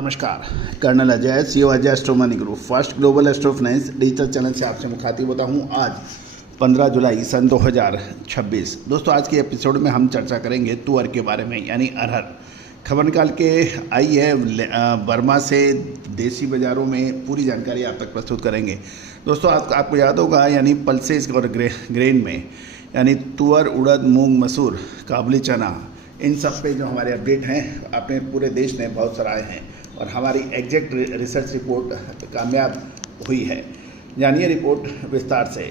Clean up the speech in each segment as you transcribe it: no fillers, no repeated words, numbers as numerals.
नमस्कार, colonel Ajay, CEO Ajay Astro Money Group, first global Astro finance digital channel से आपसे मुखातिब होता हूं। आज 15 जुलाई सन 2026। दोस्तों, आज के एपिसोड में हम चर्चा करेंगे तुअर के बारे में, यानी अरहर। खबर निकाल के आई है बर्मा से, देसी बाज़ारों में पूरी जानकारी आप तक प्रस्तुत करेंगे। दोस्तों, आपको याद होगा, यानी पल्सेस और ग्रेन में, यानी तुअर, उड़द, मूंग, मसूर, काबुली चना, इन सब पे जो हमारे अपडेट हैं अपने पूरे देश ने बहुत सराहे हैं और हमारी एग्जैक्ट रिसर्च रिपोर्ट कामयाब हुई है। जानिए रिपोर्ट विस्तार से।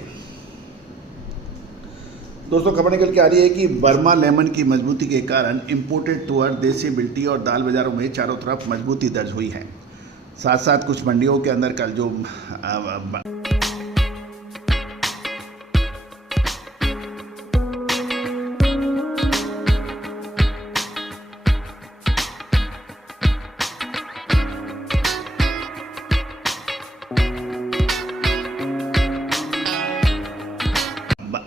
दोस्तों, खबर निकल के आ रही है कि बर्मा लेमन की मजबूती के कारण इंपोर्टेड तुअर, देसी बिल्टी और दाल बाज़ारों में चारों तरफ मजबूती दर्ज हुई है। साथ साथ कुछ मंडियों के अंदर कल जो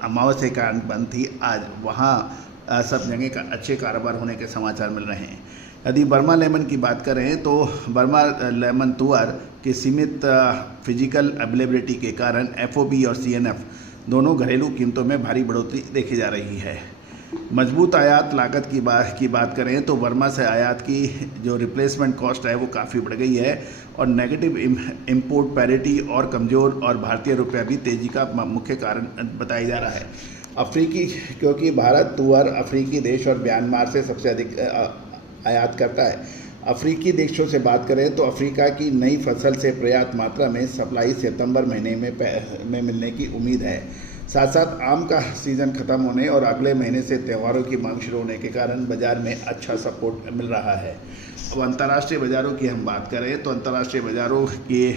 अमावस्या के कारण बंद थी, आज वहाँ सब जगह का अच्छे कारोबार होने के समाचार मिल रहे हैं। यदि बर्मा लेमन की बात करें तो बर्मा लेमन तुअर की सीमित फिजिकल अवेलेबिलिटी के कारण एफओबी और सीएनएफ दोनों घरेलू कीमतों में भारी बढ़ोतरी देखी जा रही है। मजबूत आयात लागत की बात करें तो बर्मा से आयात की जो रिप्लेसमेंट कॉस्ट है वो काफ़ी बढ़ गई है और नेगेटिव इंपोर्ट पैरिटी और कमज़ोर और भारतीय रुपया भी तेज़ी का मुख्य कारण बताया जा रहा है। अफ्रीकी, क्योंकि भारत तुअर अफ्रीकी देश और म्यांमार से सबसे अधिक आयात करता है। अफ्रीकी देशों से बात करें तो अफ्रीका की नई फसल से पर्याप्त मात्रा में सप्लाई सितंबर महीने में मिलने की उम्मीद है। साथ साथ आम का सीज़न ख़त्म होने और अगले महीने से त्योहारों की मांग शुरू होने के कारण बाज़ार में अच्छा सपोर्ट मिल रहा है। अब अंतर्राष्ट्रीय बाज़ारों की हम बात करें तो अंतर्राष्ट्रीय बाज़ारों के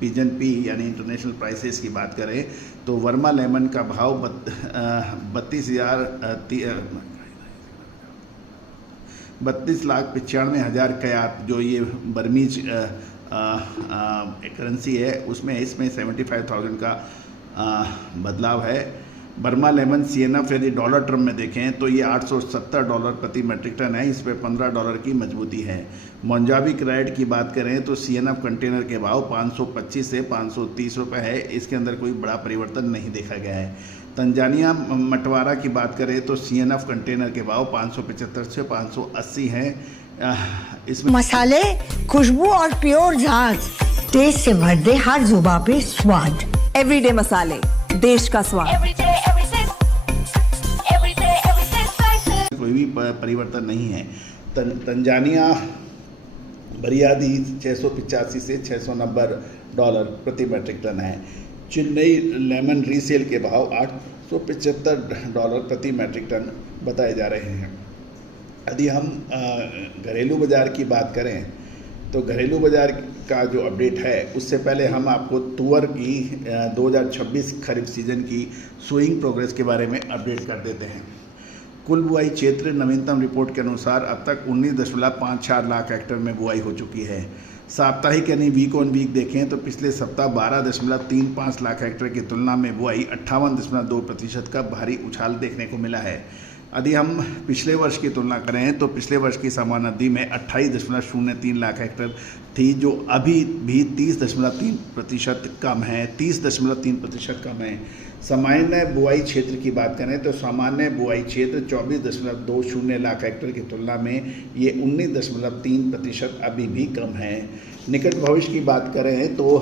पिजन पी यानी इंटरनेशनल प्राइसेस की बात करें तो वर्मा लेमन का भाव 32,95,000 कयात, जो ये बर्मीज करेंसी है उसमें, इसमें 75,000 का बदलाव है। बर्मा लेमन सीएनएफ यदि डॉलर टर्म में देखें तो ये $870 प्रति मेट्रिक टन है, इस पर $15 की मजबूती है। मोंजाबिक राइड की बात करें तो सीएनएफ कंटेनर के भाव 525 से 530 रुपये है, इसके अंदर कोई बड़ा परिवर्तन नहीं देखा गया है। तंजानिया मटवारा की बात करें तो सीएनएफ कंटेनर के भाव 575 से 580 हैं। इसमें मसाले, खुशबू और प्योर झाग, टेस्ट से भर दे हर जुबां पे स्वाद। एवरीडे मसाले, देश का स्वाद। कोई भी परिवर्तन नहीं है। तंजानिया बरियादी 685 से $690 प्रति मेट्रिक टन है। चेन्नई लेमन रीसेल के भाव $875 प्रति मेट्रिक टन बताए जा रहे हैं। यदि हम घरेलू बाज़ार की बात करें तो घरेलू बाज़ार का जो अपडेट है उससे पहले हम आपको तुअर की 2026 खरीफ सीजन की सोइंग प्रोग्रेस के बारे में अपडेट कर देते हैं। कुल बुआई क्षेत्र नवीनतम रिपोर्ट के अनुसार अब तक 19.54 लाख हेक्टेयर में बुआई हो चुकी है। साप्ताहिक यानी वीक ऑन वीक देखें तो पिछले सप्ताह 12.35 लाख हेक्टेयर की तुलना में बुआई 58.2% का भारी उछाल देखने को मिला है। यदि हम पिछले वर्ष की तुलना करें तो पिछले वर्ष की समान अवधि में 28.03 लाख हेक्टेयर थी, जो अभी भी 30.3% कम है। 30.3% कम है। सामान्य बुआई क्षेत्र की बात करें तो सामान्य बुआई क्षेत्र 24.20 लाख हेक्टेयर की तुलना में ये 19.3% अभी भी कम है। निकट भविष्य की बात करें तो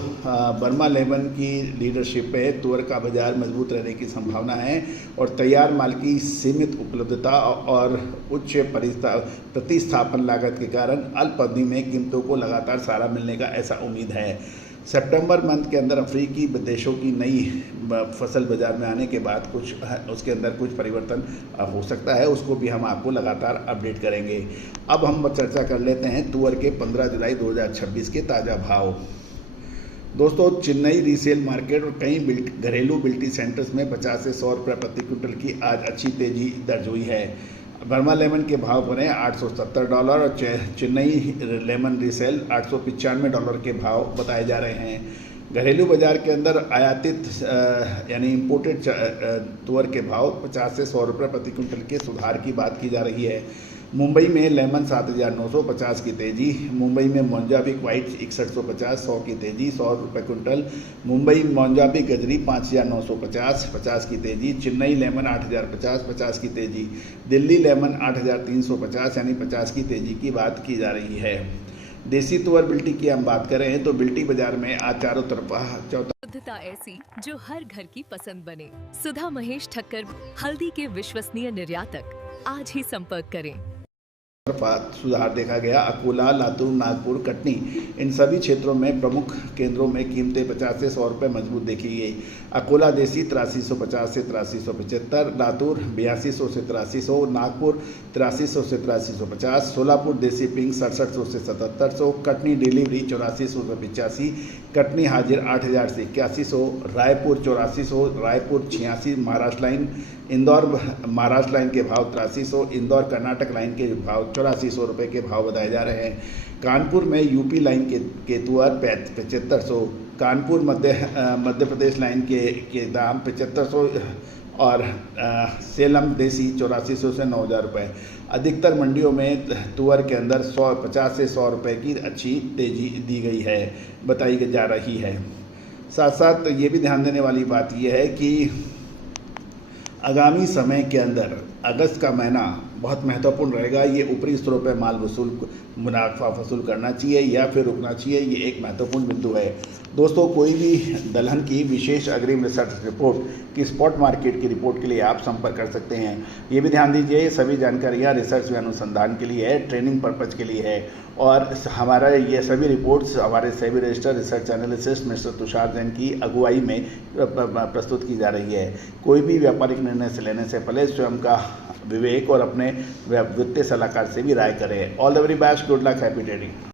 बर्मा लेमन की लीडरशिप पे तुअर का बाजार मजबूत रहने की संभावना है और तैयार माल की सीमित उपलब्धता और उच्च प्रतिस्थापन लागत के कारण अल्प अवधि में कीमतों को लगातार सहारा मिलने का ऐसा उम्मीद है। सितंबर मंथ के अंदर अफ्रीकी देशों की नई फसल बाज़ार में आने के बाद उसके अंदर कुछ परिवर्तन हो सकता है, उसको भी हम आपको लगातार अपडेट करेंगे। अब हम चर्चा कर लेते हैं तुअर के 15 जुलाई 2026 के ताज़ा भाव। दोस्तों, चेन्नई रीसेल मार्केट और कई घरेलू बिल्टी सेंटर्स में 50 से 100 रुपये प्रति क्विंटल की आज अच्छी तेज़ी दर्ज हुई है। बर्मा लेमन के भाव बने $870 और चेन्नई लेमन रीसेल $895 के भाव बताए जा रहे हैं। घरेलू बाजार के अंदर आयातित यानी इम्पोर्टेड तुअर के भाव 50 से 100 रुपये प्रति क्विंटल के सुधार की बात की जा रही है। मुंबई में लेमन 7,950 की तेज़ी, मुंबई में मोंजाबिक वाइट 6150 100 की तेज़ी 100 रुपये क्विंटल, मुंबई मोंजाबिक गजरी 5,950 50 की तेज़ी, चेन्नई लेमन 8,050 50 की तेज़ी, दिल्ली लेमन 8,350 यानी 50 की तेज़ी की बात की जा रही है। देसी तुअर बिल्टी की हम बात करें तो बिल्टी बाजार में आज चारों तरफा शुद्धता ऐसी जो हर घर की पसंद बने। सुधा महेश ठक्कर, हल्दी के विश्वसनीय निर्यातक। आज ही संपर्क करें। सुधार देखा गया। अकोला, लातूर, नागपुर, कटनी इन सभी क्षेत्रों में प्रमुख केंद्रों में कीमतें 50 से 100 रुपये मजबूत देखी गई। अकोला देसी 8350 से 8375, लातूर 8200 से 8300, नागपुर 8300 से 8350, सोलापुर देसी पिंक 6700 से 7700, कटनी डिलीवरी 8400 से 85, कटनी हाजिर 8000 से 8100, रायपुर 8400, रायपुर 86, महाराष्ट्र लाइन, इंदौर महाराष्ट्र लाइन के भाव 8300, इंदौर कर्नाटक लाइन के भाव 8400 रुपये के भाव बताए जा रहे हैं। कानपुर में यूपी लाइन के तुअर 7500, कानपुर मध्य प्रदेश लाइन के दाम 7500 और सेलम देसी 8400 से 9000 रुपये। अधिकतर मंडियों में तुअर के अंदर 50 से 100 रुपये की अच्छी तेज़ी दी गई है, बताई जा रही है। साथ साथ ये भी ध्यान देने वाली बात यह है कि आगामी समय के अंदर अगस्त का महीना बहुत महत्वपूर्ण रहेगा। ये ऊपरी स्तरों पर माल मुनाफा वसूल करना चाहिए या फिर रुकना चाहिए, ये एक महत्वपूर्ण बिंदु है। दोस्तों, कोई भी दलहन की विशेष अग्रिम रिसर्च रिपोर्ट की स्पॉट मार्केट की रिपोर्ट के लिए आप संपर्क कर सकते हैं। ये भी ध्यान दीजिए, सभी जानकारियाँ रिसर्च व अनुसंधान के लिए है, ट्रेनिंग पर्पज़ के लिए है और हमारा ये सभी रिपोर्ट्स हमारे SEBI registered research analyst mister Tushar Jain की अगुवाई में प्रस्तुत की जा रही है। कोई भी व्यापारिक निर्णय से लेने से पहले स्वयं का विवेक और अपने वित्तीय सलाहकार से भी राय करें। All the very best, good luck, happy trading.